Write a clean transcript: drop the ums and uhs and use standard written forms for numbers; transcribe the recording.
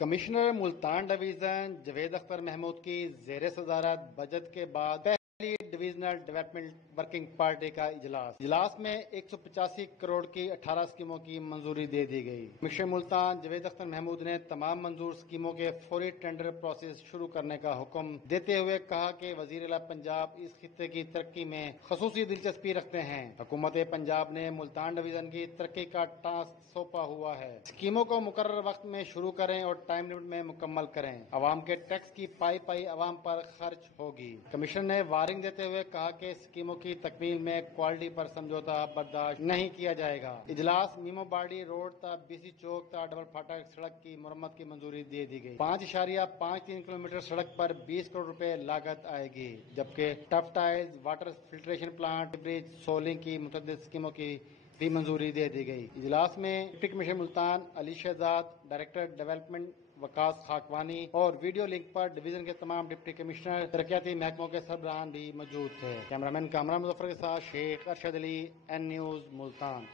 Commissioner Multan division Javed Akhtar Mahmood کی زیر صدارت بجٹ کے بعد پہلی ڈویژنل ڈیولپمنٹ ورکنگ پارٹی کا اجلاس میں 185 کروڑ کی 18 اسکیموں کی منظوری دے دی گئی۔ کمشنر ملتان جاوید اختر محمود نے تمام منظور اسکیموں کے فوری ٹینڈر پروسیس شروع کرنے کا حکم دیتے ہوئے کہا کہ وزیر اعلیٰ پنجاب اس خطے کی ترقی میں خصوصی دلچسپی رکھتے ہیں۔ حکومت پنجاب نے ملتان ڈویژن کی ترقی کا ٹاسک سونپا ہوا ہے۔ اسکیموں کو مقررہ وقت میں شروع کریں اور ٹائم لمٹ میں مکمل کریں۔ عوام کے ٹیکس کی پائی عوام پر خرچ ہوگی۔ کمشنر نے وارننگ دیتے ہوئے کہا کہ اسکیموں کی تکمیل میں کوالٹی پر سمجھوتہ برداشت نہیں کیا جائے گا۔ اجلاس میمو باڑی روڈ تا BC چوک تا ڈبل پھاٹک سڑک کی مرمت کی منظوری دے دی گئی۔ 5.53 کلومیٹر سڑک پر 20 کروڑ روپے لاگت آئے گی، جبکہ tuff tiles, water filtration plant, bridge, soling کی متعدد اسکیموں کی بھی منظوری دے دی گئی۔ اجلاس میں ڈپٹی کمشنر ملتان علی شہزاد، ڈائریکٹر ڈیولپمنٹ وکاس خاکوانی اور ویڈیو لنک پر ڈویژن کے تمام ڈپٹی کمشنر، ترقیاتی محکموں کے سربراہان بھی موجود تھے۔ کیمرامین کامران مظفر کے ساتھ شیخ ارشد علی، N نیوز ملتان۔